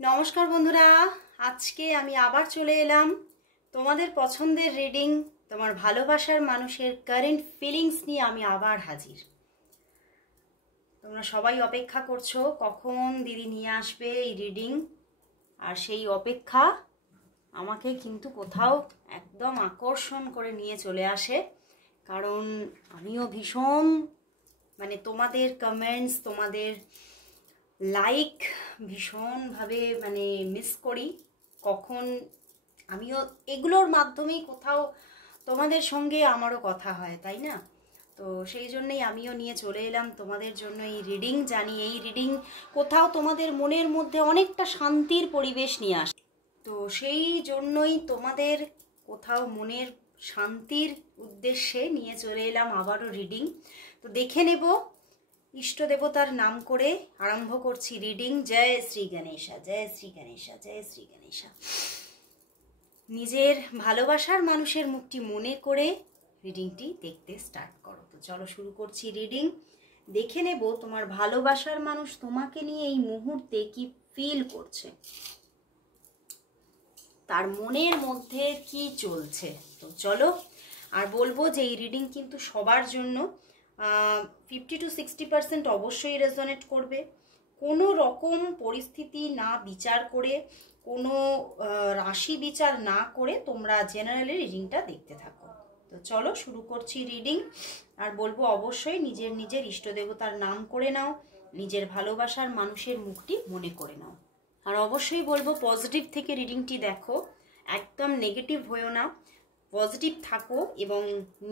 নমস্কার বন্ধুরা, আজকে আমি আবার চলে এলাম তোমাদের পছন্দের রিডিং, তোমার ভালোবাসার মানুষের কারেন্ট ফিলিংস নিয়ে আমি আবার হাজির। তোমরা সবাই অপেক্ষা করছো কখন দিদি নিয়ে আসবে এই রিডিং, আর সেই অপেক্ষা আমাকে কিন্তু কোথাও একদম আকর্ষণ করে নিয়ে চলে আসে। কারণ আমিও ভীষণ তোমাদের কমেন্টস, তোমাদের লাইক ভীষণভাবে মিস করি। কখন আমিও এগুলোর মাধ্যমেই কোথাও তোমাদের সঙ্গে আমারও কথা হয়, তাই না? তো সেই জন্যই আমিও নিয়ে চলে এলাম তোমাদের জন্য এই রিডিং। জানি এই রিডিং কোথাও তোমাদের মনের মধ্যে অনেকটা শান্তির পরিবেশ নিয়ে আসে, তো সেই জন্যই তোমাদের কোথাও মনের শান্তির উদ্দেশ্যে নিয়ে চলে এলাম আবারও রিডিং। তো দেখে নেব, ইষ্ট দেবতার নাম করে আরম্ভ করছি রিডিং। জয় শ্রী গণেশা, জয় শ্রী গণেশা, জয় শ্রী গণেশা। নিজের ভালোবাসার মানুষের মুখটি মনে করে রিডিংটি দেখতে স্টার্ট করো। তো চলো শুরু করছি রিডিং। দেখে নেব তোমার ভালোবাসার মানুষ তোমাকে নিয়ে এই মুহূর্তে কি ফিল করছে, তার মনের মধ্যে কি চলছে। তো চলো, আর বলবো যে এই রিডিং কিন্তু সবার জন্য 50 to 60% অবশ্যই রেজোনেট করবে। কোনো রকম পরিস্থিতি না বিচার করে, কোনো রাশি বিচার না করে তোমরা জেনারেলি রিডিংটা দেখতে থাকো। তো চলো শুরু করছি রিডিং। আর বলবো অবশ্যই নিজের নিজের ইষ্ট দেবতার নাম করে নাও, নিজের ভালোবাসার মানুষের মুখটি মনে করে নাও। আর অবশ্যই বলবো পজিটিভ থেকে রিডিংটি দেখো, একদম নেগেটিভ হয়েও না, পজিটিভ থাকো এবং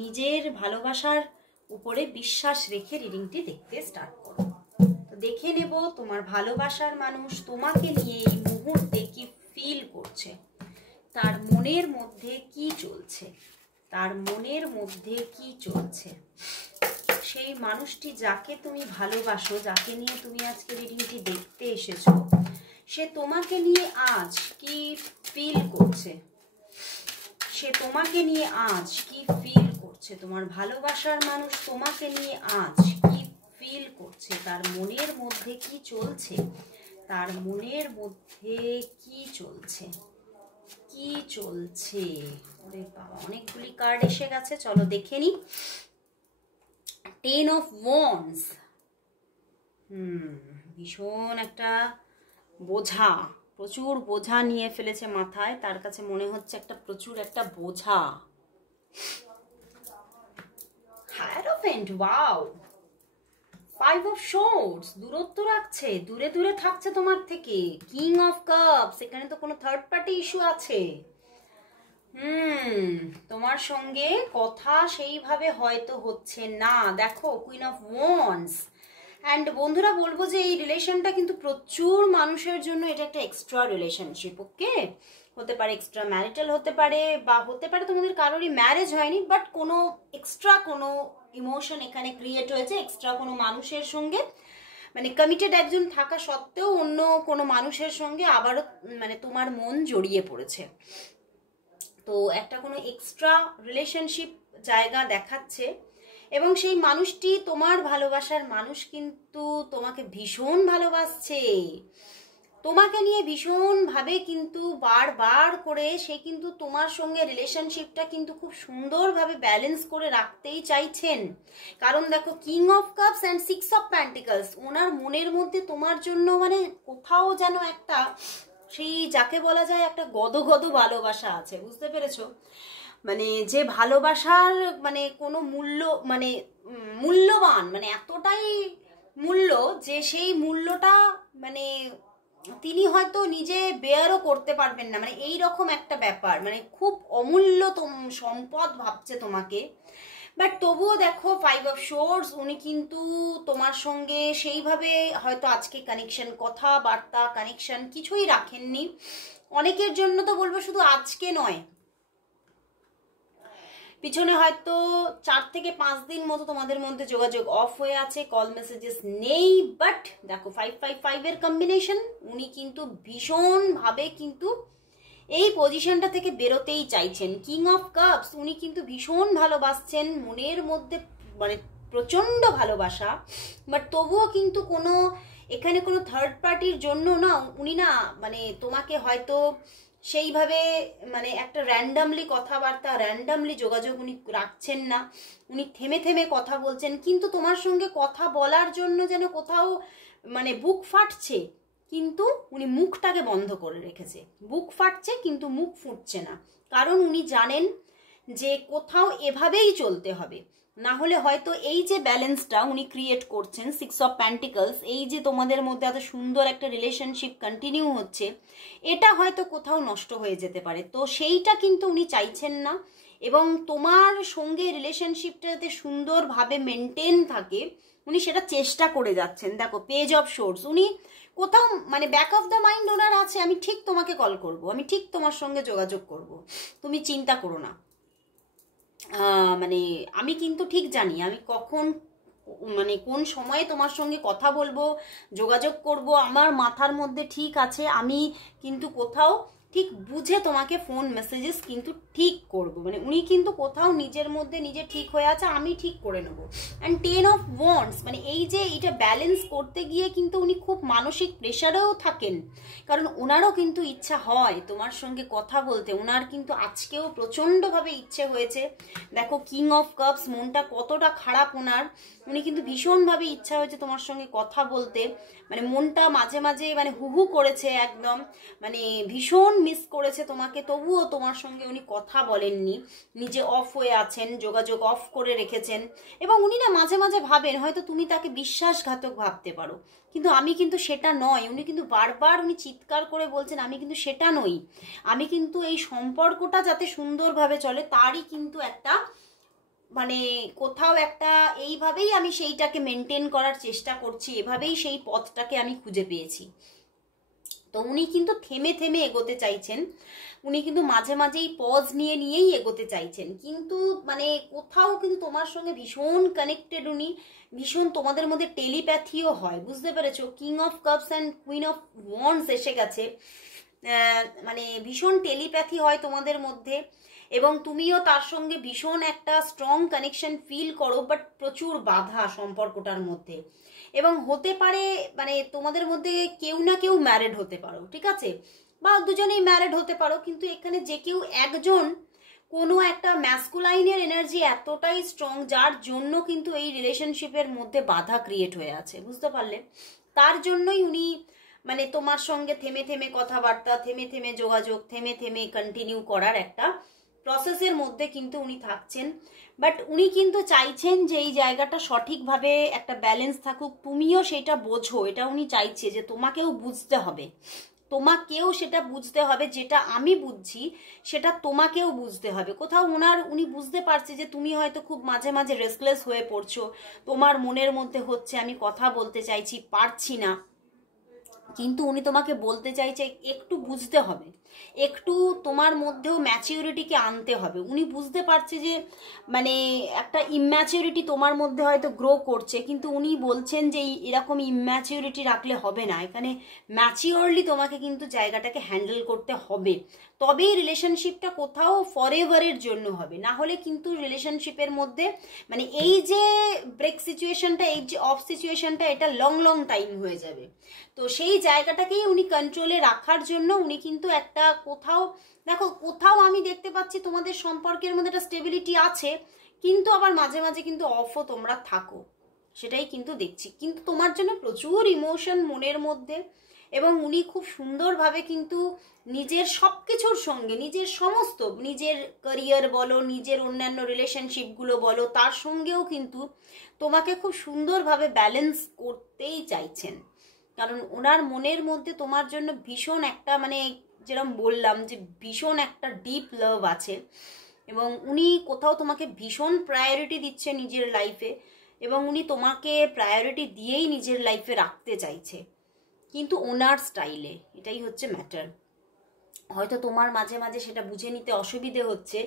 নিজের ভালোবাসার উপরে বিশ্বাস রেখে রিডিংটি দেখতে স্টার্ট করো। তো দেখে নেব তোমার ভালোবাসার মানুষ তোমাকে নিয়ে এই মুহূর্তে কি ফিল করছে, তার মনের মধ্যে কি চলছে, তার মনের মধ্যে কি চলছে। সেই মানুষটি যাকে তুমি ভালোবাসো, যাকে নিয়ে তুমি আজকে রিডিংটি দেখতে এসেছো, সে তোমাকে নিয়ে আজ কি ফিল করছে, সে তোমাকে নিয়ে আজ কি ফিল করছে। তোমার ভালোবাসার মানুষ তোমাকে নিয়ে আজ কি ফিল করছে, তার মনের মধ্যে কি চলছে, তার মনের মধ্যে কি চলছে, কি চলছে। ওরে বাবা, অনেকগুলি কার্ড এসে গেছে, চলো দেখে নি। 10 of Wands, ভীষণ একটা বোঝা, প্রচুর বোঝা নিয়ে ফেলেছে মাথায়, তার কাছে মনে হচ্ছে একটা প্রচুর একটা বোঝা। Hierophant, wow. 5 of Swords, দূরত্ব রাখছে, দূরে দূরে থাকছে তোমার থেকে। কিং অফ কাপস, এখানে তো কোনো থার্ড পার্টি ইস্যু আছে। তোমার সঙ্গে কথা সেইভাবে হয়তো হচ্ছে না। দেখো কুইন অফ ওয়ান্ডস। অ্যান্ড বন্ধুরা বলবো যে এই রিলেশনটা কিন্তু প্রচুর মানুষের জন্য এটা একটা এক্সট্রা রিলেশনশিপ। ওকে, হতে পারে এক্সট্রা ম্যারিটাল, হতে পারে বা হতে পারে তোমাদের কারোরই ম্যারেজ হয়নি, বাট কোনো এক্সট্রা কোনো ইমোশন এখানে ক্রিয়েট হয়েছে এক্সট্রা কোনো মানুষের সঙ্গে। কমিটেড একজন থাকা সত্ত্বেও অন্য কোনো মানুষের সঙ্গে আবারও তোমার মন জড়িয়ে পড়েছে। তো একটা কোনো এক্সট্রা রিলেশনশিপ জায়গা দেখাচ্ছে, এবং সেই মানুষটি তোমার ভালোবাসার মানুষ কিন্তু তোমাকে ভীষণ ভালোবাসছে, তোমাকে নিয়ে ভীষণভাবে কিন্তু বারবার করে সে কিন্তু তোমার সঙ্গে রিলেশনশিপটা কিন্তু খুব সুন্দরভাবে ব্যালেন্স করে রাখতেই চাইছেন। কারণ দেখো king of cups and 6 of pentacles, ওনার মনের মধ্যে তোমার জন্য কোথাও যেন একটা সেই যাকে বলা যায় একটা গদগদ ভালোবাসা আছে, বুঝতে পেরেছো? যে ভালোবাসার কোনো মূল্য মূল্যবান, এতটাই মূল্য যে সেই মূল্যটা তিনি হয়তো নিজে বেয়ারও করতে পারবেন না, এই রকম একটা ব্যাপার, খুব অমূল্য সম্পদ ভাবছে তোমাকে। বাট তবুও দেখো 5 অফ সোর্স, উনি কিন্তু তোমার সঙ্গে সেইভাবে হয়তো আজকে কানেকশন, কথাবার্তা কানেকশন কিছুই রাখেননি। অনেকের জন্য তো বলবো শুধু আজকে নয়, পিছনে হয়তো 4 থেকে 5 দিন মতো তোমাদের মধ্যে যোগাযোগ অফ হয়ে আছে, কল মেসেজেস নেই। বাট দেখো 555 এর কম্বিনেশন, উনি কিন্তু ভীষণভাবে কিন্তু এই পজিশনটা থেকে বেরোতেই চাইছেন। কিং অফ কাপস, উনি কিন্তু ভীষণ ভালোবাসছেন, মনের মধ্যে প্রচন্ড ভালোবাসা, বাট তবুও কিন্তু কোনো এখানে কোনো থার্ড পার্টির জন্য না উনি না মানে তোমাকে হয়তো সেইভাবে মানে একটা র্যান্ডামলি কথাবার্তা, র্যান্ডামলি যোগাযোগ উনি রাখছেন না, উনি থেমে থেমে কথা বলছেন, কিন্তু তোমার সঙ্গে কথা বলার জন্য যেন কোথাও মানে বুক ফাটছে, কিন্তু উনি মুখটাকে বন্ধ করে রেখেছে। বুক ফাটছে কিন্তু মুখ ফুটছে না, কারণ উনি জানেন যে কোথাও এভাবেই চলতে হবে, না হলে হয়তো এই যে ব্যালেন্সটা উনি ক্রিয়েট করছেন, 6 অফ প্যান্টিকলস, এই যে তোমাদের মধ্যে এত সুন্দর একটা রিলেশনশিপ কন্টিনিউ হচ্ছে, এটা হয়তো কোথাও নষ্ট হয়ে যেতে পারে। তো সেইটা কিন্তু উনি চাইছেন না, এবং তোমার সঙ্গে রিলেশনশিপটা যাতে সুন্দরভাবে মেনটেন থাকে উনি সেটা চেষ্টা করে যাচ্ছেন। দেখো পেজ অফ সোর্স, উনি কোথাও মানে ব্যাক অফ দ্য মাইন্ড ওনার আছে, আমি ঠিক তোমাকে কল করব, আমি ঠিক তোমার সঙ্গে যোগাযোগ করব, তুমি চিন্তা করো না। মানে আমি কিন্তু ঠিক জানি আমি কখন মানে কোন সময়ে তোমার সঙ্গে কথা বলবো, যোগাযোগ করব, আমার মাথার মধ্যে ঠিক আছে, আমি কিন্তু কোথাও ঠিক বুঝে তোমাকে ফোন মেসেজেস কিন্তু ঠিক করব। মানে উনি কিন্তু কোথাও নিজের মধ্যে নিজে ঠিক হয়ে আছে, আমি ঠিক করে নেব। অ্যান্ড 10 অফ ওয়ান্ডস, মানে এই যে এটা ব্যালেন্স করতে গিয়ে কিন্তু উনি খুব মানসিক প্রেশারেও থাকেন, কারণ ওনারও কিন্তু ইচ্ছা হয় তোমার সঙ্গে কথা বলতে, ওনার কিন্তু আজকেও প্রচণ্ডভাবে ইচ্ছে হয়েছে। দেখো কিং অফ কাপস, মনটা কতটা খারাপ ওনার, উনি কিন্তু ভীষণভাবে ইচ্ছা হয়েছে তোমার সঙ্গে কথা বলতে, মানে মনটা মাঝে মাঝে মানে হুহু করেছে একদম, মানে ভীষণ মিস করেছে তোমাকে, তবুও তোমার সঙ্গে উনি কথা বলেননি, নিজে অফ হয়ে আছেন, যোগাযোগ অফ করে রেখেছেন। এবং উনি না মাঝে মাঝে ভাবেন হয়তো তুমি তাকে বিশ্বাসঘাতক ভাবতে পারো, কিন্তু আমি কিন্তু সেটা নয়। উনি কিন্তু বারবার উনি চিৎকার করে বলছেন আমি কিন্তু সেটা নই, আমি কিন্তু এই সম্পর্কটা যাতে সুন্দরভাবে চলে তারই কিন্তু একটা মানে কোথাও একটা এইভাবেই আমি সেইটাকে মেনটেন করার চেষ্টা করছি, এভাবেই সেই পথটাকে আমি খুঁজে পেয়েছি। তো উনি কিন্তু থেমে থেমে এগোতে চাইছেন, উনি কিন্তু মাঝে মাঝেই পজ নিয়ে নিয়েই এগোতে চাইছেন, কিন্তু মানে কোথাও কিন্তু তোমার সঙ্গে ভীষণ কানেক্টেড উনি, ভীষণ তোমাদের মধ্যে টেলিপ্যাথিও হয়, বুঝতে পেরেছো? King of cups and queen of wands এসে গেছে, মানে ভীষণ টেলিপ্যাথি হয় তোমাদের মধ্যে, এবং তুমিও তার সঙ্গে ভীষণ একটা স্ট্রং কানেকশন ফিল করো, বাট প্রচুর বাধা সম্পর্কটার মধ্যে। এবং হতে পারে মানে তোমাদের মধ্যে কেউ না কেউ ম্যারিড হতে পারো, ঠিক আছে, বা দুজনেই ম্যারিড হতে পারো, কিন্তু এখানে যে কেউ একজন কোনো একটা ম্যাসকুলাইনের এনার্জি এতটাই স্ট্রং যার জন্য কিন্তু এই রিলেশনশিপের মধ্যে বাধা ক্রিয়েট হয়ে আছে, বুঝতে পারলে? তার জন্যই উনি মানে তোমার সঙ্গে থেমে থেমে কথাবার্তা, থেমে থেমে যোগাযোগ, থেমে থেমে কন্টিনিউ করার একটা প্রসেসের মধ্যে কিন্তু উনি থাকছেন। বাট উনি কিন্তু চাইছেন যে এই জায়গাটা সঠিকভাবে একটা ব্যালেন্স থাকুক, তুমিও সেটা বোঝো, এটা উনি চাইছে যে তোমাকেও বুঝতে হবে, তোমাকেও সেটা বুঝতে হবে, যেটা আমি বুঝছি সেটা তোমাকেও বুঝতে হবে। কোথাও উনি বুঝতে পারছে যে তুমি হয়তো খুব মাঝে মাঝে রেস্টলেস হয়ে পড়ছো, তোমার মনের মধ্যে হচ্ছে আমি কথা বলতে চাইছি পারছি না, কিন্তু উনি তোমাকে বলতে চাইছে একটু বুঝতে হবে, একটু তোমার মধ্যেও ম্যাচিউরিটিকে আনতে হবে। উনি বুঝতে পারছে যে মানে একটা ইম্যাচিউরিটি তোমার মধ্যে হয়তো গ্রো করছে, কিন্তু উনি বলছেন যে এরকম ইম্যাচিউরিটি রাখলে হবে না, এখানে ম্যাচিওরলি তোমাকে কিন্তু জায়গাটাকে হ্যান্ডেল করতে হবে, তবেই রিলেশনশিপটা কোথাও ফরএভারের জন্য হবে। না হলে কিন্তু রিলেশনশিপের মধ্যে মানে এই যে ব্রেক সিচুয়েশনটা, এই যে অফ সিচুয়েশনটা, এটা লং লং টাইম হয়ে যাবে। তো সেই জায়গাটাকেই উনি কন্ট্রোলে রাখার জন্য উনি কিন্তু একটা কোথাও দেখো, কোথাও আমি দেখতে পাচ্ছি তোমাদের সম্পর্কের মধ্যে একটা স্টেবিলিটি আছে, কিন্তু আবার মাঝে মাঝে কিন্তু অফও তোমরা থাকো, সেটাই কিন্তু দেখছি। কিন্তু তোমার জন্য প্রচুর ইমোশন মনের মধ্যে, এবং উনি খুব সুন্দরভাবে কিন্তু নিজের সব কিছুর সঙ্গে, নিজের সমস্ত, নিজের ক্যারিয়ার বলো, নিজের অন্যান্য রিলেশনশিপগুলো বলো, তার সঙ্গেও কিন্তু তোমাকে খুব সুন্দরভাবে ব্যালেন্স করতেই চাইছেন, কারণ ওনার মনের মধ্যে তোমার জন্য ভীষণ একটা মানে যেরকম বললাম যে ভীষণ একটা ডিপ লাভ আছে, এবং উনি কোথাও তোমাকে ভীষণ প্রায়োরিটি দিচ্ছে নিজের লাইফে, এবং উনি তোমাকে প্রায়োরিটি দিয়েই নিজের লাইফে রাখতে চাইছে, কিন্তু ওনার স্টাইলে, এটাই হচ্ছে ম্যাটার। হয়তো তোমার মাঝে মাঝে সেটা বুঝে নিতে অসুবিধে হচ্ছে,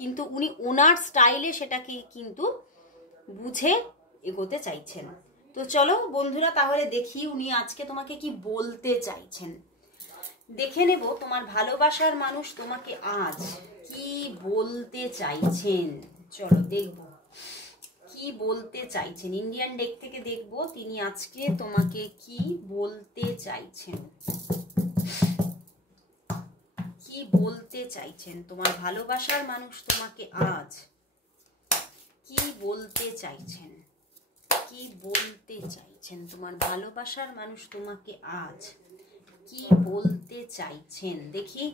কিন্তু উনি ওনার স্টাইলে সেটাকে কিন্তু বুঝে এগোতে চাইছেন। তো চলো বন্ধুরা, তাহলে দেখি উনি আজকে তোমাকে কি বলতে চাইছেন। দেখে নেব তোমার ভালোবাসার মানুষ তোমাকে আজ কি বলতে চাইছেন। চলো দেখব কি কি বলতে চাইছেন। ইন্ডিয়ান ডেক থেকে দেখবো তিনি আজকে তোমাকে কি বলতে চাইছেন, কি বলতে চাইছেন। তোমার ভালোবাসার মানুষ তোমাকে আজ কি বলতে চাইছেন, কি বলতে চাইছেন। তোমার ভালোবাসার মানুষ তোমাকে আজ কি বলতে চাইছেন দেখি।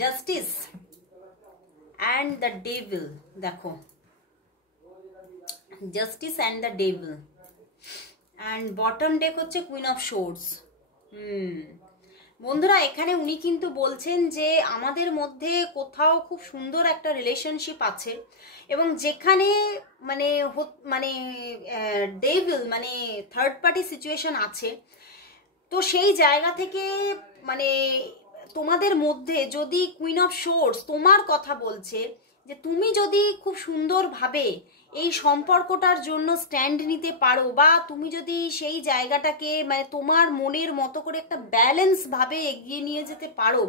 জাস্টিস অ্যান্ড দ্য ডেভিল, দেখো justice and the devil, and bottom day হচ্ছে কুইন অফ সোর্স। বন্ধুরা এখানে উনি কিন্তু বলছেন যে আমাদের মধ্যে কোথাও খুব সুন্দর একটা রিলেশনশিপ আছে, এবং যেখানে মানে মানে ডেভিল মানে থার্ড পার্টি সিচুয়েশন আছে, তো সেই জায়গা থেকে মানে তোমাদের মধ্যে যদি কুইন অফ সোর্স তোমার কথা বলছে যে তুমি যদি খুব সুন্দরভাবে এই সম্পর্কটার জন্য স্ট্যান্ড নিতে পারো, বা তুমি যদি সেই জায়গাটাকে মানে তোমার মনের মতো করে একটা ব্যালেন্স ভাবে এগিয়ে নিয়ে যেতে পারো,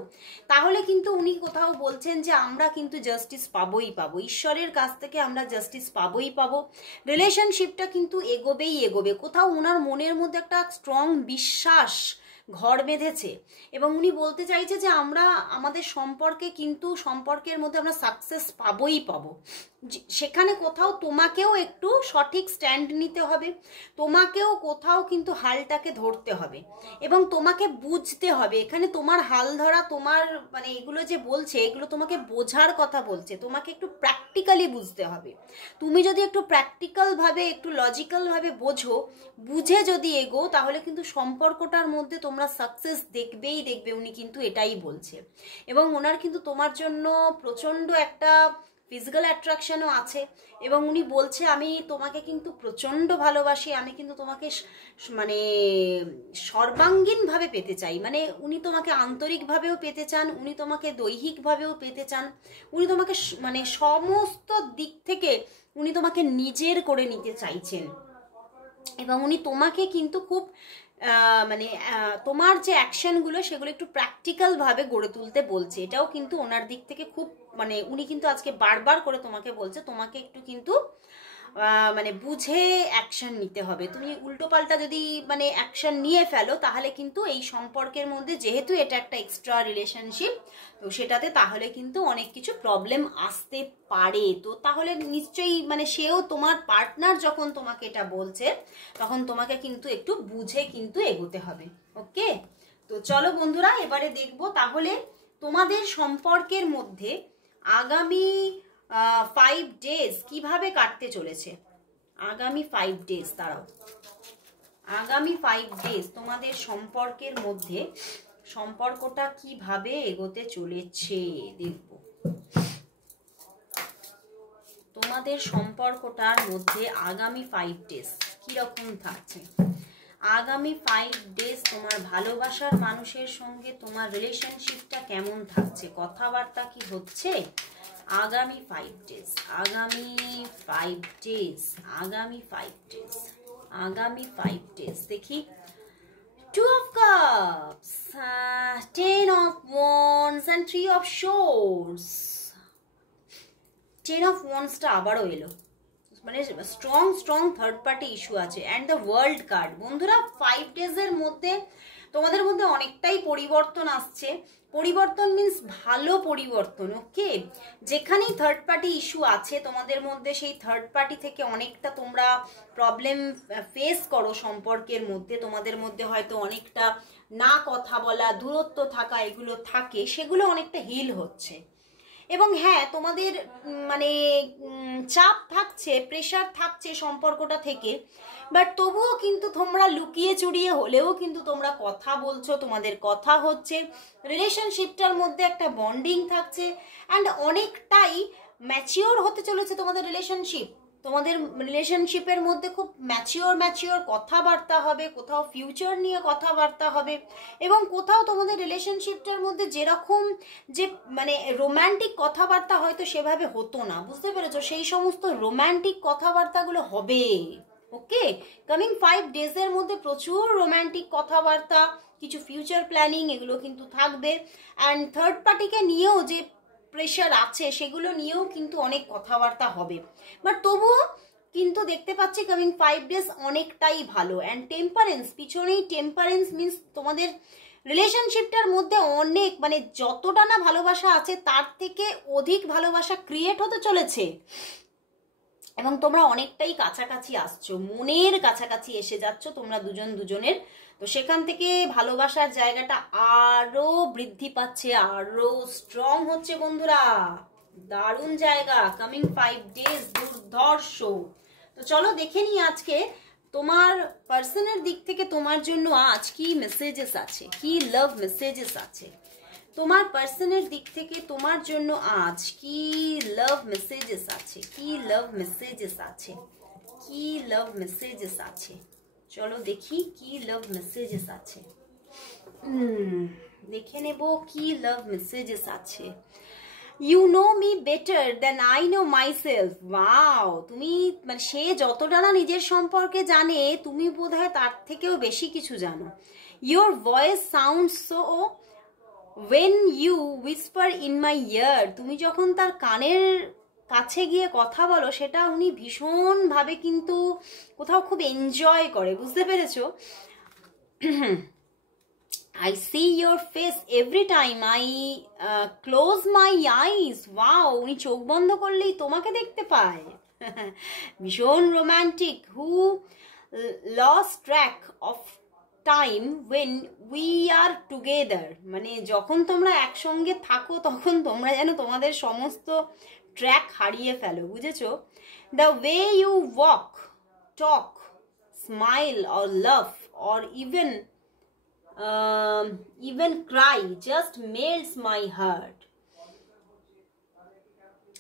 তাহলে কিন্তু উনি কোথাও বলছেন যে আমরা কিন্তু জাস্টিস পাবোই পাবো, ঈশ্বরের কাছ থেকে আমরা জাস্টিস পাবোই পাবো। রিলেশনশিপটা কিন্তু এগোবেই এগোবে। কোথাও ওনার মনের মধ্যে একটা স্ট্রং বিশ্বাস ঘর বেঁধেছে, এবং উনি বলতে চাইছে যে আমরা আমাদের সম্পর্কে কিন্তু সম্পর্কের মধ্যে আমরা সাকসেস পাবোই পাবো। সেখানে কোথাও তোমাকেও একটু সঠিক স্ট্যান্ড নিতে হবে, তোমাকেও কোথাও কিন্তু হালটাকে ধরতে হবে এবং তোমাকে বুঝতে হবে। এখানে তোমার হাল ধরা, তোমার মানে এগুলো যে বলছে এগুলো তোমাকে বোঝার কথা বলছে, তোমাকে একটু প্র্যাকটিক্যালি বুঝতে হবে। তুমি যদি একটু প্র্যাকটিক্যালভাবে একটু লজিক্যালভাবে বোঝো, বুঝে যদি এগো, তাহলে কিন্তু সম্পর্কটার মধ্যে তোমরা সাকসেস দেখবেই দেখবে। উনি কিন্তু এটাই বলছে, এবং ওনার কিন্তু তোমার জন্য প্রচণ্ড একটা ফিজিক্যাল অ্যাট্রাকশনও আছে, এবং উনি বলছে আমি তোমাকে কিন্তু প্রচণ্ড ভালোবাসি, আমি কিন্তু তোমাকে মানে সর্বাঙ্গীনভাবে পেতে চাই। মানে উনি তোমাকে আন্তরিকভাবেও পেতে চান, উনি তোমাকে দৈহিকভাবেও পেতে চান, উনি তোমাকে মানে সমস্ত দিক থেকে উনি তোমাকে নিজের করে নিতে চাইছেন, এবং উনি তোমাকে কিন্তু খুব মানে তোমার যে অ্যাকশনগুলো সেগুলো একটু প্র্যাকটিক্যালভাবে গড়ে তুলতে বলছে। এটাও কিন্তু ওনার দিক থেকে খুব মানে উনি কিন্তু আজকে বারবার করে তোমাকে বলছে তোমাকে একটু কিন্তু মানে বুঝে অ্যাকশন নিতে হবে। তুমি উল্টোপাল্টা যদি মানে অ্যাকশন নিয়ে ফেলো, তাহলে কিন্তু এই সম্পর্কের মধ্যে, যেহেতু এটা একটা এক্সট্রা রিলেশনশিপ, তো সেটাতে তাহলে কিন্তু অনেক কিছু প্রবলেম আসতে পারে। তো তাহলে নিশ্চয়ই মানে সেও তোমার পার্টনার যখন তোমাকে এটা বলছে, তখন তোমাকে কিন্তু একটু বুঝে কিন্তু এগোতে হবে। ওকে, তো চলো বন্ধুরা এবারে দেখবো তাহলে তোমাদের সম্পর্কের মধ্যে আগামী 5 ডেজ কিভাবে কাটতে চলেছে। আগামী 5 ডেজ, দাঁড়াও, আগামী 5 ডেজ তোমাদের সম্পর্কের মধ্যে সম্পর্কটা কিভাবে এগোতে চলেছে দেখব। তোমাদের সম্পর্কটার মধ্যে আগামী 5 ডেজ কিরকম থাকছে। আগামী 5 ডেজ তোমার ভালোবাসার মানুষের সঙ্গে তোমার রিলেশনশিপটা কেমন থাকছে, কথাবার্তা কি হচ্ছে আগামী 5 ডেজ। আগামী 5 ডেজ, আগামী 5 ডেজ, আগামী 5 ডেজ দেখি। 2 of Cups, 10 of Wands and 3 of Swords। 10 of Wands টা আবারও এলো, মানে স্ট্রং থার্ড পার্টি ইস্যু আছে। And the world card. বন্ধুরা 5 ডেজের মধ্যে তোমাদের মধ্যে অনেকটাই পরিবর্তন আসছে। পরিবর্তন মিন্স ভালো পরিবর্তন। ওকে, যেখানেই থার্ড পার্টি ইস্যু আছে তোমাদের মধ্যে, সেই থার্ড পার্টি থেকে অনেকটা তোমরা প্রবলেম ফেস করো সম্পর্কের মধ্যে, তোমাদের মধ্যে হয়তো অনেকটা না কথা বলা, দূরত্ব থাকা এগুলো থাকে, সেগুলো অনেকটা হিল হচ্ছে। এবং হ্যাঁ, তোমাদের মানে চাপ থাকছে, প্রেশার থাকছে সম্পর্কটা থেকে, বাট তবুও কিন্তু তোমরা লুকিয়ে চুরিয়ে হলেও কিন্তু তোমরা কথা বলছো, তোমাদের কথা হচ্ছে, রিলেশনশিপটার মধ্যে একটা বন্ডিং থাকছে, অ্যান্ড অনেকটাই ম্যাচিওর হতে চলেছে তোমাদের রিলেশনশিপ। তোমাদের রিলেশনশিপের মধ্যে খুব ম্যাচিওর কথাবার্তা হবে, কোথাও ফিউচার নিয়ে কথাবার্তা হবে, এবং কোথাও তোমাদের রিলেশনশিপটার মধ্যে যেরকম যে মানে রোম্যান্টিক কথাবার্তা হয়তো সেভাবে হতো না, বুঝতে পেরেছো, সেই সমস্ত রোম্যান্টিক কথাবার্তাগুলো হবে। ওকে, কামিং 5 ডেজের মধ্যে প্রচুর রোম্যান্টিক কথাবার্তা, কিছু ফিউচার প্ল্যানিং এগুলো কিন্তু থাকবে। অ্যান্ড থার্ড পার্টিকে নিয়েও যে প্রেশার আছে সেগুলো নিয়েও কিন্তু অনেক কথাবার্তা হবে। বাট তবুও কিন্তু দেখতে পাচ্ছি কামিং 5 ডেজ অনেকটাই ভালো। অ্যান্ড টেম্পারেন্স, পিছনেই টেম্পারেন্স মিন্স তোমাদের রিলেশনশিপটার মধ্যে অনেক মানে যতটা না ভালোবাসা আছে তার থেকে অধিক ভালোবাসা ক্রিয়েট হতে চলেছে, এবং তোমরা অনেকটাই কাছাকাছি আসছো, মনের কাছাকাছি এসে যাচ্ছ তোমরা দুজন দুজনের। তো সেখান থেকে ভালোবাসার জায়গাটা আরো বৃদ্ধি পাচ্ছে, আরো স্ট্রং হচ্ছে বন্ধুরা। দারুণ জায়গা, কামিং 5 ডেজ দুর্ধর্ষ। তো চলো দেখে নিই আজকে তোমার পার্সনের দিক থেকে তোমার জন্য আজ কি মেসেজেস আছে, কি লাভ মেসেজেস আছে তোমার পার্সনের দিক থেকে তোমার জন্য আজ কি লাভ মেসেজেস আছে, কি লাভ মেসেজেস আছে, কি লাভ মেসেজেস আছে। চলো দেখি কি লাভ মেসেজেস আছে, দেখে নেব কি লাভ মেসেজেস আছে। You know me better than I know myself. Wow, তুমি মানে সে যতটা না নিজের সম্পর্কে জানে তুমি বোধহয় তার থেকেও বেশি কিছু জানো। Your voice sound so when you whisper in my ear, তুমি যখন তার কানের কাছে গিয়ে কথা বলো সেটা উনি ভীষণভাবে কিন্তু কোথাও খুব এনজয় করে, বুঝতে পেরেছো? I see your face every time I close my eyes. Wow, উনি চোখ বন্ধ করলেই তোমাকে দেখতে পায়। ভীষণ romantic. Who lost track of time when we are together, মানে যখন তোমরা একসঙ্গে থাকো তখন তোমরা যেন তোমাদের সমস্ত ট্র্যাক হারিয়ে ফেলো, বুঝেছো? The way you walk, talk, smile or love or even cry just melts my heart.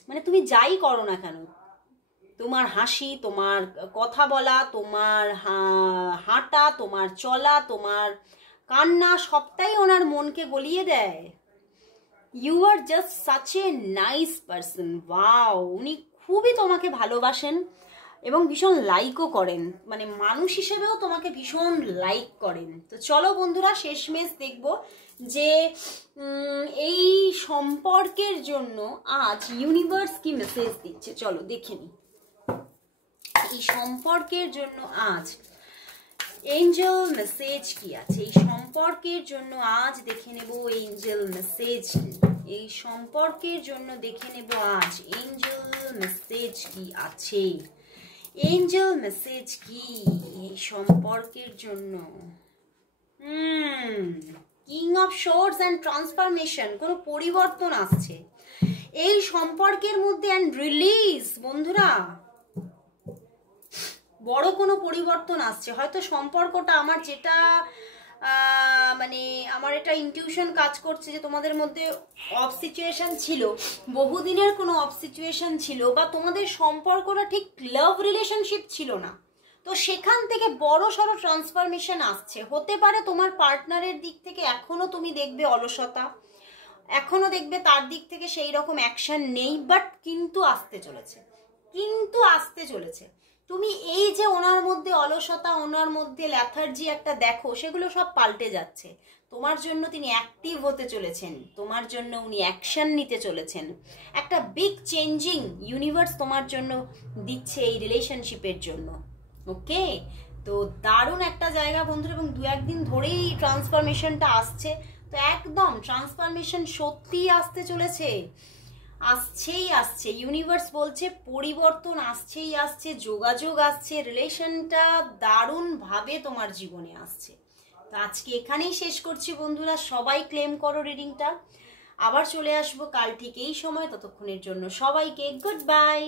মানে তুমি যাই করো না কেন, তোমার হাসি, তোমার কথা বলা, তোমার হাঁটা, তোমার চলা, তোমার কান্না সবটাই ওনার মনকে গলিয়ে দেয়। You are just such a nice person. Wow, উনি খুবই তোমাকে ভালোবাসেন এবং ভীষণ লাইকও করেন, মানে মানুষ হিসেবেও তোমাকে ভীষণ লাইক করেন। তো চলো বন্ধুরা শেষমেশ দেখবো যে এই সম্পর্কের জন্য আজ ইউনিভার্স কি মেসেজ দিচ্ছে। চলো দেখে নিই এই সম্পর্কের জন্য আজ এঞ্জেল মেসেজ কি আছে। এই সম্পর্কের জন্য আজ দেখে নেব এঞ্জেল মেসেজ, এই সম্পর্কের জন্য দেখে নেব আজ এঞ্জেল মেসেজ কি আছে। এঞ্জেল মেসেজ কি এই সম্পর্কের জন্য? King of swords and transformation, কোনো পরিবর্তন আসছে এই সম্পর্কের মধ্যে, অ্যান্ড রিলিজ। বন্ধুরা বড় কোনো পরিবর্তন আসছে, হয়তো সম্পর্কটা আমার যেটা মানে আমার এটা ইনটিউশন কাজ করছে যে তোমাদের মধ্যে অফ সিচুয়েশন ছিল, বহুদিনের কোনো অফ সিচুয়েশন ছিল, বা তোমাদের সম্পর্কটা ঠিক লাভ রিলেশনশিপ ছিল না, তো সেখান থেকে বড় সড়ো ট্রান্সফরমেশন আসছে। হতে পারে তোমার পার্টনারের দিক থেকে এখনো তুমি দেখবে অলসতা, এখনো দেখবে তার দিক থেকে সেই রকম অ্যাকশন নেই, বাট কিন্তু আসতে চলেছে, কিন্তু আসতে চলেছে। তুমি এই যে ওনার মধ্যে অলসতা, ওনার মধ্যে ল্যাথার্জি একটা দেখো, সেগুলো সব পাল্টে যাচ্ছে। তোমার জন্য তিনি অ্যাক্টিভ হতে চলেছেন, তোমার জন্য উনি অ্যাকশন নিতে চলেছেন। একটা বিগ চেঞ্জিং ইউনিভার্স তোমার জন্য দিচ্ছে এই রিলেশনশিপের জন্য। ওকে, তো দারুণ একটা জায়গা বন্ধুরা, এবং দু একদিন ধরেই ট্রান্সফরমেশনটা আসছে। তো একদম ট্রান্সফরমেশন সত্যিই আসতে চলেছে, আসছেই আসছে। ইউনিভার্স বলছে পরিবর্তন আসছেই আসছে, যোগাযোগ আসছে, রিলেশনটা দারুণভাবে তোমার জীবনে আসছে। তো আজকে এখানেই শেষ করছি বন্ধুরা, সবাই ক্লেম করো রিডিংটা। আবার চলে আসবো কাল ঠিক এই সময়, ততক্ষণের জন্য সবাইকে গুড বাই।